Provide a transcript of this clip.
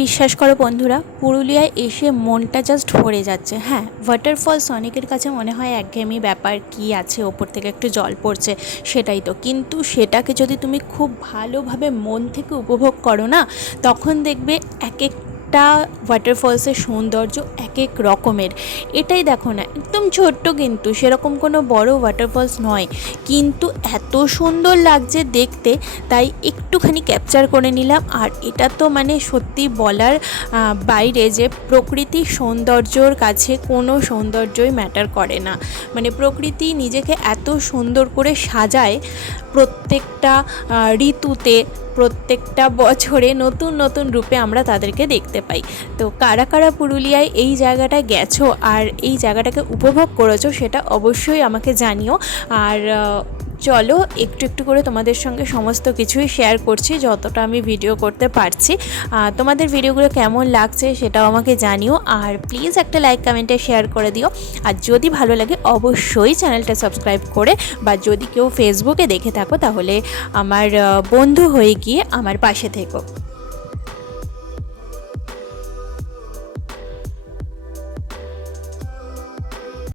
বিশ্বাস করো বন্ধুরা, পুরুলিয়ায় এসে মনটা জাস্ট ভরে যাচ্ছে। হ্যাঁ, ওয়াটারফলস অনেকের কাছে মনে হয় একঘেয়েমি ব্যাপার, কি আছে ওপর থেকে একটু জল পড়ছে, সেটাই তো। কিন্তু সেটাকে যদি তুমি খুব ভালোভাবে মন থেকে উপভোগ করো না, তখন দেখবে এক একটা ওয়াটারফলসের সৌন্দর্য এক এক রকমের। এটাই দেখো না, একদম ছোট্ট, কিন্তু সেরকম কোনো বড় ওয়াটারফলস নয়, কিন্তু এত সুন্দর লাগছে দেখতে, তাই একটুখানি ক্যাপচার করে নিলাম। আর এটা তো মানে সত্যি বলার বাইরে, যে প্রকৃতির সৌন্দর্যর কাছে কোনো সৌন্দর্যই ম্যাটার করে না। মানে প্রকৃতি নিজেকে এত সুন্দর করে সাজায়, প্রত্যেকটা ঋতুতে, প্রত্যেকটা বছরে নতুন নতুন রূপে আমরা তাদেরকে দেখতে পাই। তো কারা কারা পুরুলিয়ায় এই জায়গাটায় গেছো আর এই জায়গাটাকে উপভোগ করেছো, সেটা অবশ্যই আমাকে জানিও। আর চলো একটু একটু করে তোমাদের সঙ্গে সমস্ত কিছুই শেয়ার করছি, যতটা আমি ভিডিও করতে পারছি। তোমাদের ভিডিওগুলো কেমন লাগছে সেটাও আমাকে জানিও। আর প্লিজ একটা লাইক কমেন্টে শেয়ার করে দিও। আর যদি ভালো লাগে অবশ্যই চ্যানেলটা সাবস্ক্রাইব করে, বা যদি কেউ ফেসবুকে দেখে থাকো তাহলে আমার বন্ধু হয়ে গিয়ে আমার পাশে থেকো।